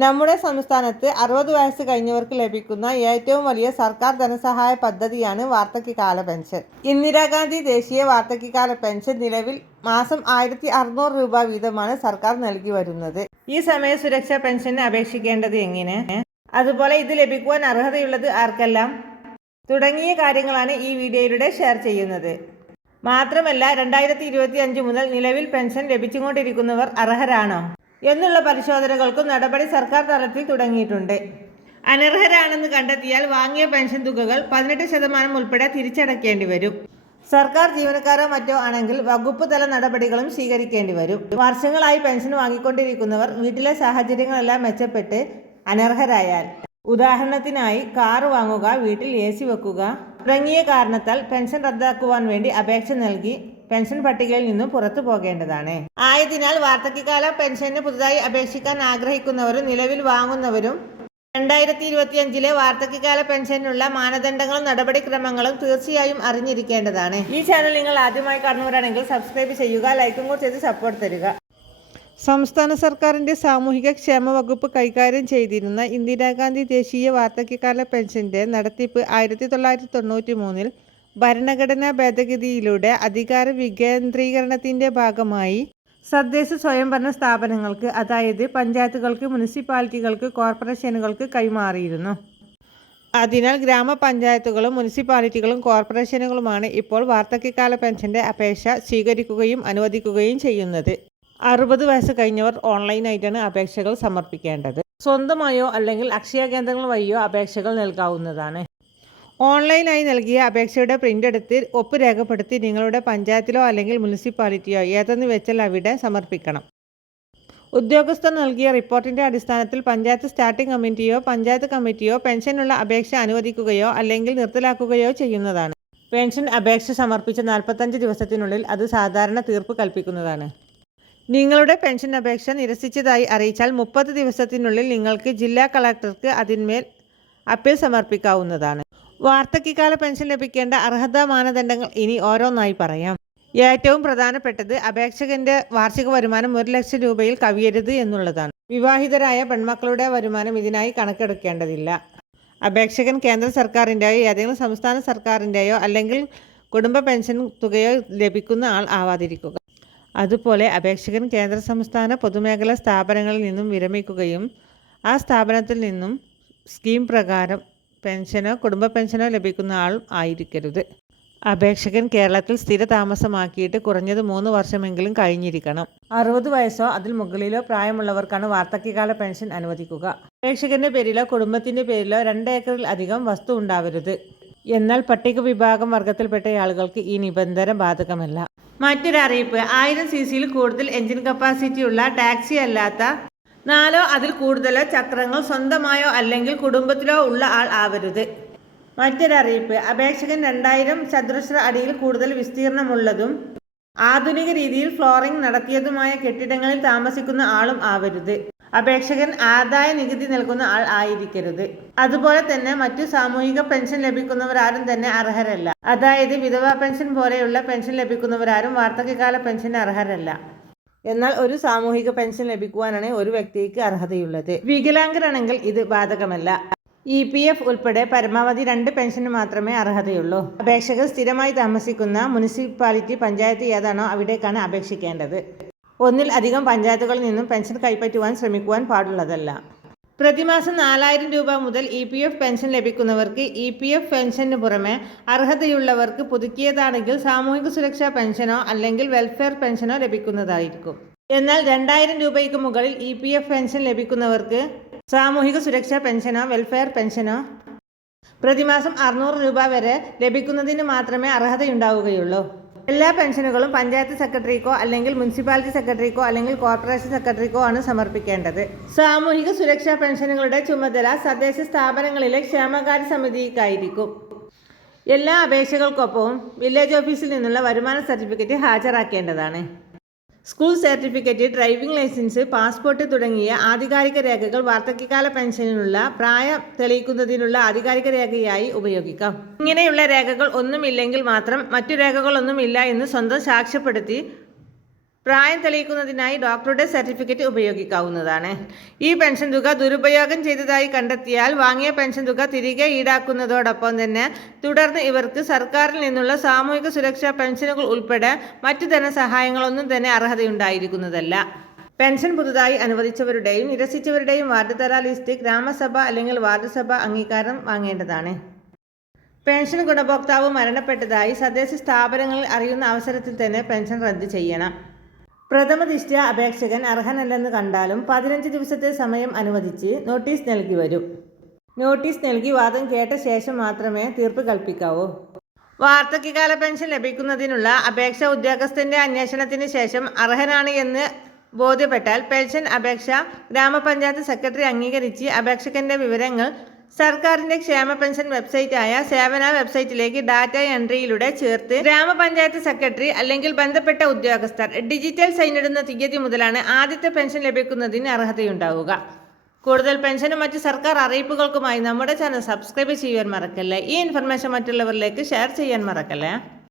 നമ്മുടെ സംസ്ഥാനത്ത് 60 വയസ്സ് കഴിഞ്ഞവർക്ക് ലഭിക്കുന്ന ഏറ്റവും വലിയ സർക്കാർ ധനസഹായ പദ്ധതിയാണ് വാർദ്ധക്യകാല പെൻഷൻ. ഇന്ദിരാഗാന്ധി ദേശീയ വാർദ്ധക്യകാല പെൻഷൻ നിലവിൽ മാസം 1600 രൂപ വീതമാണ് സർക്കാർ നൽകി വരുന്നത്. ഈ സമയ സുരക്ഷാ പെൻഷന് അപേക്ഷിക്കേണ്ടത് എങ്ങനെ, അതുപോലെ ഇത് ലഭിക്കുവാൻ അർഹതയുള്ളത് ആർക്കെല്ലാം തുടങ്ങിയ കാര്യങ്ങളാണ് ഈ വീഡിയോയിലൂടെ ഷെയർ ചെയ്യുന്നത്. മാത്രമല്ല 2025 മുതൽ നിലവിൽ പെൻഷൻ ലഭിച്ചുകൊണ്ടിരിക്കുന്നവർ അർഹരാണോ എന്നുള്ള പരിശോധനകൾക്കും നടപടി സർക്കാർ തലത്തിൽ തുടങ്ങിയിട്ടുണ്ട്. അനർഹരാണെന്ന് കണ്ടെത്തിയാൽ വാങ്ങിയ പെൻഷൻ തുകകൾ 18% ഉൾപ്പെടെ തിരിച്ചടയ്ക്കേണ്ടി വരും. സർക്കാർ ജീവനക്കാരോ മറ്റോ ആണെങ്കിൽ വകുപ്പ് തല നടപടികളും സ്വീകരിക്കേണ്ടി വരും. വർഷങ്ങളായി പെൻഷൻ വാങ്ങിക്കൊണ്ടിരിക്കുന്നവർ വീട്ടിലെ സാഹചര്യങ്ങളെല്ലാം മെച്ചപ്പെട്ട് അനർഹരായാൽ, ഉദാഹരണത്തിനായി കാർ വാങ്ങുക, വീട്ടിൽ AC വെക്കുക തുടങ്ങിയ കാരണത്താൽ പെൻഷൻ റദ്ദാക്കുവാൻ വേണ്ടി അപേക്ഷ നൽകി പെൻഷൻ പട്ടികയിൽ നിന്നും പുറത്തു പോകേണ്ടതാണ്. ആയതിനാൽ വാർദ്ധക്യകാല പെൻഷന് പുതുതായി അപേക്ഷിക്കാൻ ആഗ്രഹിക്കുന്നവരും നിലവിൽ വാങ്ങുന്നവരും 2025 വാർദ്ധക്യകാല പെൻഷനുള്ള മാനദണ്ഡങ്ങളും നടപടിക്രമങ്ങളും തീർച്ചയായും അറിഞ്ഞിരിക്കേണ്ടതാണ്. ഈ ചാനൽ നിങ്ങൾ ആദ്യമായി കാണുന്നവരാണെങ്കിൽ സബ്സ്ക്രൈബ് ചെയ്യുക, ലൈക്കും കൂടി ചെയ്ത് സപ്പോർട്ട് തരിക. സംസ്ഥാന സർക്കാരിൻ്റെ സാമൂഹിക ക്ഷേമ വകുപ്പ് കൈകാര്യം ചെയ്തിരുന്ന ഇന്ദിരാഗാന്ധി ദേശീയ വാർദ്ധക്യകാല പെൻഷൻ്റെ നടത്തിപ്പ് 1993 ഭരണഘടനാ ഭേദഗതിയിലൂടെ അധികാര വികേന്ദ്രീകരണത്തിൻ്റെ ഭാഗമായി തദ്ദേശ സ്വയംഭരണ സ്ഥാപനങ്ങൾക്ക്, അതായത് പഞ്ചായത്തുകൾക്ക്, മുനിസിപ്പാലിറ്റികൾക്ക്, കോർപ്പറേഷനുകൾക്ക് കൈമാറിയിരുന്നു. അതിനാൽ ഗ്രാമപഞ്ചായത്തുകളും മുനിസിപ്പാലിറ്റികളും കോർപ്പറേഷനുകളുമാണ് ഇപ്പോൾ വാർദ്ധക്യകാല പെൻഷൻ്റെ അപേക്ഷ സ്വീകരിക്കുകയും അനുവദിക്കുകയും ചെയ്യുന്നത്. 60 വയസ്സ് കഴിഞ്ഞവർ ഓൺലൈനായിട്ടാണ് അപേക്ഷകൾ സമർപ്പിക്കേണ്ടത്. സ്വന്തമായോ അല്ലെങ്കിൽ അക്ഷയ കേന്ദ്രങ്ങൾ വഴിയോ അപേക്ഷകൾ നൽകാവുന്നതാണ്. ഓൺലൈനായി നൽകിയ അപേക്ഷയുടെ പ്രിൻ്റ് എടുത്ത് ഒപ്പ് രേഖപ്പെടുത്തി നിങ്ങളുടെ പഞ്ചായത്തിലോ അല്ലെങ്കിൽ മുനിസിപ്പാലിറ്റിയോ ഏതെന്ന് വെച്ചാൽ അവിടെ സമർപ്പിക്കണം. ഉദ്യോഗസ്ഥർ നൽകിയ റിപ്പോർട്ടിൻ്റെ അടിസ്ഥാനത്തിൽ പഞ്ചായത്ത് സ്റ്റാൻഡിംഗ് കമ്മിറ്റിയോ പഞ്ചായത്ത് കമ്മിറ്റിയോ പെൻഷനുള്ള അപേക്ഷ അനുവദിക്കുകയോ അല്ലെങ്കിൽ നിർത്തലാക്കുകയോ ചെയ്യുന്നതാണ്. പെൻഷൻ അപേക്ഷ സമർപ്പിച്ച 45 ദിവസത്തിനുള്ളിൽ അത് സാധാരണ തീർപ്പ് കൽപ്പിക്കുന്നതാണ്. നിങ്ങളുടെ പെൻഷൻ അപേക്ഷ നിരസിച്ചതായി അറിയിച്ചാൽ 30 ദിവസത്തിനുള്ളിൽ നിങ്ങൾക്ക് ജില്ലാ കളക്ടർക്ക് അതിന്മേൽ അപ്പീൽ സമർപ്പിക്കാവുന്നതാണ്. വാർദ്ധക്യകാല പെൻഷൻ ലഭിക്കേണ്ട അർഹതാ മാനദണ്ഡങ്ങൾ ഇനി ഓരോന്നായി പറയാം. ഏറ്റവും പ്രധാനപ്പെട്ടത് അപേക്ഷകന്റെ വാർഷിക വരുമാനം 1 ലക്ഷം രൂപയിൽ കവിയരുത് എന്നുള്ളതാണ്. വിവാഹിതരായ പെൺമക്കളുടെ വരുമാനം ഇതിനായി കണക്കെടുക്കേണ്ടതില്ല. അപേക്ഷകൻ കേന്ദ്ര സർക്കാരിൻ്റെയോ ഏതെങ്കിലും സംസ്ഥാന സർക്കാരിൻ്റെയോ അല്ലെങ്കിൽ കുടുംബ പെൻഷൻ തുകയോ ലഭിക്കുന്ന ആൾ ആവാതിരിക്കുക. അതുപോലെ അപേക്ഷകൻ കേന്ദ്ര സംസ്ഥാന പൊതുമേഖലാ സ്ഥാപനങ്ങളിൽ നിന്നും വിരമിക്കുകയും ആ സ്ഥാപനത്തിൽ നിന്നും സ്കീം പ്രകാരം പെൻഷനോ കുടുംബ പെൻഷനോ ലഭിക്കുന്ന ആൾ ആയിരിക്കരുത്. അപേക്ഷകൻ കേരളത്തിൽ സ്ഥിര താമസമാക്കിയിട്ട് കുറഞ്ഞത് 3 വർഷമെങ്കിലും കഴിഞ്ഞിരിക്കണം. 60 വയസ്സോ അതിൽ മുകളിലോ പ്രായമുള്ളവർക്കാണ് വാർദ്ധക്യകാല പെൻഷൻ അനുവദിക്കുക. അപേക്ഷകന്റെ പേരിലോ കുടുംബത്തിന്റെ പേരിലോ 2 ഏക്കറിൽ അധികം വസ്തു ഉണ്ടാവരുത്. എന്നാൽ പട്ടിക വിഭാഗം വർഗത്തിൽപ്പെട്ട ആളുകൾക്ക് ഈ നിബന്ധന ബാധകമല്ല. മറ്റൊരറിയിപ്പ്, 1000 cc കൂടുതൽ എഞ്ചിൻ കപ്പാസിറ്റിയുള്ള ടാക്സി അല്ലാത്ത 4 അതിൽ കൂടുതലോ ചക്രങ്ങൾ സ്വന്തമായോ അല്ലെങ്കിൽ കുടുംബത്തിലോ ഉള്ള ആൾ ആവരുത്. മറ്റൊരറിയിപ്പ്, അപേക്ഷകൻ 2000 ചതുരശ്ര അടിയിൽ കൂടുതൽ വിസ്തീർണമുള്ളതും ആധുനിക രീതിയിൽ ഫ്ലോറിംഗ് നടത്തിയതുമായ കെട്ടിടങ്ങളിൽ താമസിക്കുന്ന ആളും ആവരുത്. അപേക്ഷകൻ ആദായ നികുതി നൽകുന്ന ആൾ ആയിരിക്കരുത്. അതുപോലെ തന്നെ മറ്റു സാമൂഹിക പെൻഷൻ ലഭിക്കുന്നവരാരും തന്നെ അർഹരല്ല. അതായത് വിധവാ പെൻഷൻ പോലെയുള്ള പെൻഷൻ ലഭിക്കുന്നവരാരും വാർദ്ധക്യകാല പെൻഷന് അർഹരല്ല. എന്നാൽ ഒരു സാമൂഹിക പെൻഷൻ ലഭിക്കുവാനാണ് ഒരു വ്യക്തിക്ക് അർഹതയുള്ളത്. വികലാംഗരാണെങ്കിൽ ഇത് ബാധകമല്ല. EPF ഉൾപ്പെടെ പരമാവധി 2 പെൻഷന് മാത്രമേ അർഹതയുള്ളൂ. അപേക്ഷകർ സ്ഥിരമായി താമസിക്കുന്ന മുനിസിപ്പാലിറ്റി, പഞ്ചായത്ത് ഏതാണോ അവിടേക്കാണ് അപേക്ഷിക്കേണ്ടത്. ഒന്നിൽ അധികം പഞ്ചായത്തുകളിൽ നിന്നും പെൻഷൻ കൈപ്പറ്റുവാൻ ശ്രമിക്കുവാൻ പാടുള്ളതല്ല. പ്രതിമാസം 4000 രൂപ മുതൽ EPF പെൻഷൻ ലഭിക്കുന്നവർക്ക് EPF പെൻഷന് പുറമെ അർഹതയുള്ളവർക്ക് പുതുക്കിയതാണെങ്കിൽ സാമൂഹിക സുരക്ഷാ പെൻഷനോ അല്ലെങ്കിൽ വെൽഫെയർ പെൻഷനോ ലഭിക്കുന്നതായിരിക്കും. എന്നാൽ 2000 രൂപയ്ക്ക് മുകളിൽ EPF പെൻഷൻ ലഭിക്കുന്നവർക്ക് സാമൂഹിക സുരക്ഷാ പെൻഷനോ വെൽഫെയർ പെൻഷനോ പ്രതിമാസം 600 രൂപ വരെ ലഭിക്കുന്നതിന് മാത്രമേ അർഹതയുണ്ടാവുകയുള്ളൂ. എല്ലാ പെൻഷനുകളും പഞ്ചായത്ത് സെക്രട്ടറിക്കോ അല്ലെങ്കിൽ മുനിസിപ്പാലിറ്റി സെക്രട്ടറിക്കോ അല്ലെങ്കിൽ കോർപ്പറേഷൻ സെക്രട്ടറിക്കോ ആണ് സമർപ്പിക്കേണ്ടത്. സാമൂഹിക സുരക്ഷാ പെൻഷനുകളുടെ ചുമതല തദ്ദേശ സ്ഥാപനങ്ങളിലെ ക്ഷേമകാര്യ സമിതിക്കായിരിക്കും. എല്ലാ അപേക്ഷകൾക്കൊപ്പവും വില്ലേജ് ഓഫീസിൽ നിന്നുള്ള വരുമാന സർട്ടിഫിക്കറ്റ് ഹാജരാക്കേണ്ടതാണ്. School certificate, driving licence, passport തുടങ്ങിയ ആധികാരിക രേഖകൾ വാർദ്ധക്യകാല പെൻഷനുള്ള പ്രായം തെളിയിക്കുന്നതിനുള്ള ആധികാരിക രേഖയായി ഉപയോഗിക്കാം. ഇങ്ങനെയുള്ള രേഖകൾ ഒന്നുമില്ലെങ്കിൽ മാത്രം മറ്റു രേഖകളൊന്നുമില്ല എന്ന് സ്വന്തം സാക്ഷ്യപ്പെടുത്തി പ്രായം തെളിയിക്കുന്നതിനായി ഡോക്ടറുടെ സർട്ടിഫിക്കറ്റ് ഉപയോഗിക്കാവുന്നതാണ്. ഈ പെൻഷൻ തുക ദുരുപയോഗം ചെയ്തതായി കണ്ടെത്തിയാൽ വാങ്ങിയ പെൻഷൻ തുക തിരികെ ഈടാക്കുന്നതോടൊപ്പം തന്നെ തുടർന്ന് ഇവർക്ക് സർക്കാരിൽ നിന്നുള്ള സാമൂഹിക സുരക്ഷാ പെൻഷനുകൾ ഉൾപ്പെടെ മറ്റു ധനസഹായങ്ങളൊന്നും തന്നെ അർഹതയുണ്ടായിരിക്കുന്നതല്ല. പെൻഷൻ പുതുതായി അനുവദിച്ചവരുടെയും നിരസിച്ചവരുടെയും വാർഡ് തല ലിസ്റ്റ് ഗ്രാമസഭ അല്ലെങ്കിൽ വാർഡ് സഭ അംഗീകാരം വാങ്ങേണ്ടതാണ്. പെൻഷൻ ഗുണഭോക്താവ് മരണപ്പെട്ടതായി തദ്ദേശ സ്ഥാപനങ്ങളിൽ അറിയുന്ന അവസരത്തിൽ തന്നെ പെൻഷൻ റദ്ദ് ചെയ്യണം. പ്രഥമ ദൃഷ്ട്യാ അപേക്ഷകൻ അർഹനല്ലെന്ന് കണ്ടാലും 15 ദിവസത്തെ സമയം അനുവദിച്ച് നോട്ടീസ് നൽകി വരും. നോട്ടീസ് നൽകി വാദം കേട്ട ശേഷം മാത്രമേ തീർപ്പ് കൽപ്പിക്കാവൂ. വാർദ്ധക്യകാല പെൻഷൻ ലഭിക്കുന്നതിനുള്ള അപേക്ഷ ഉദ്യോഗസ്ഥന്റെ അന്വേഷണത്തിന് ശേഷം അർഹനാണ് എന്ന് ബോധ്യപ്പെട്ടാൽ പെൻഷൻ അപേക്ഷ ഗ്രാമപഞ്ചായത്ത് സെക്രട്ടറി അംഗീകരിച്ച് അപേക്ഷകന്റെ വിവരങ്ങൾ സർക്കാരിന്റെ ക്ഷേമ പെൻഷൻ വെബ്സൈറ്റായ സേവന വെബ്സൈറ്റിലേക്ക് ഡാറ്റ എൻട്രിയിലൂടെ ചേർത്ത് ഗ്രാമപഞ്ചായത്ത് സെക്രട്ടറി അല്ലെങ്കിൽ ബന്ധപ്പെട്ട ഉദ്യോഗസ്ഥർ ഡിജിറ്റൽ സൈൻ ഇടുന്ന തീയതി മുതലാണ് ആദ്യത്തെ പെൻഷൻ ലഭിക്കുന്നതിന് അർഹതയുണ്ടാവുക. കൂടുതൽ പെൻഷനും മറ്റ് സർക്കാർ അറിയിപ്പുകൾക്കുമായി നമ്മുടെ ചാനൽ സബ്സ്ക്രൈബ് ചെയ്യാൻ മറക്കല്ലേ. ഈ ഇൻഫർമേഷൻ മറ്റുള്ളവരിലേക്ക് ഷെയർ ചെയ്യാൻ മറക്കല്ലേ.